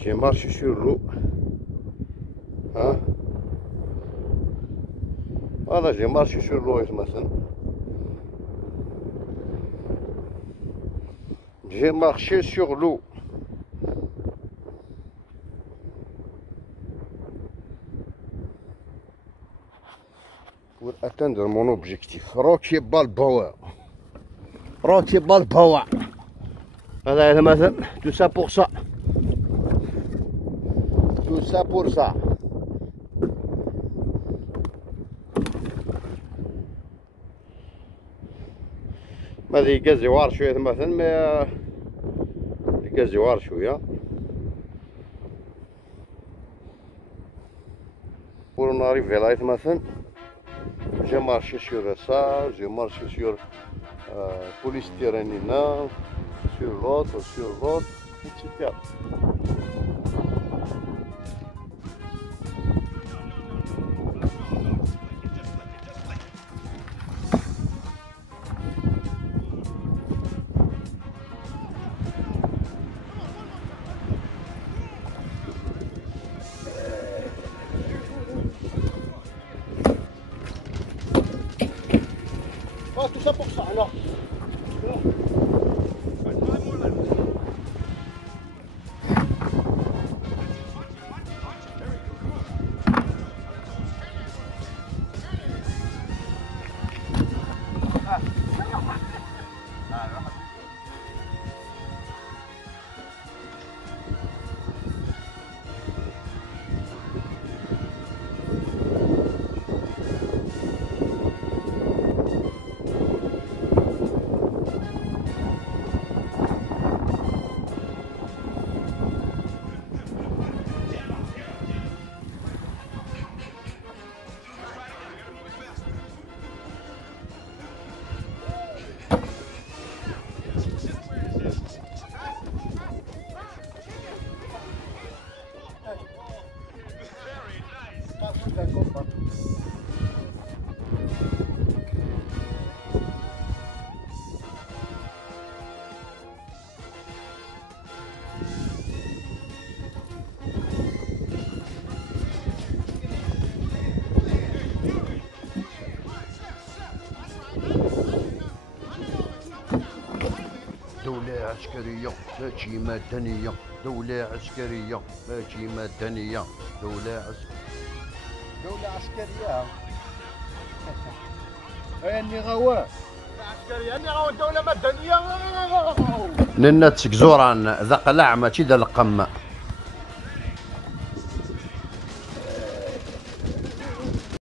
J'ai marché sur l'eau. Hein? Voilà, j'ai marché sur l'eau مثلا. J'ai marché sur l'eau. Pour atteindre mon objectif. Rocky Balboa. Rocky Balboa. هذا مثلا. Tout ça pour ça. Tout ça pour ça. هذا يقز زوار شوية مثلا ما يقز زوار شوية. Pour en arriver là مثلا. J'ai marché sur ça, j'ai marché sur polystyrène, sur l'autre, etc. Oh, tout ça pour ça, alors. دولة عسكرية ماشي مدنية. دولة عسكرية ماشي مدنية. دولة عسكرية. هاني غوا عسكرية. هاني غوا دولة مدنية. ننت سكزوران ذا قلع ماشي ذا القمة.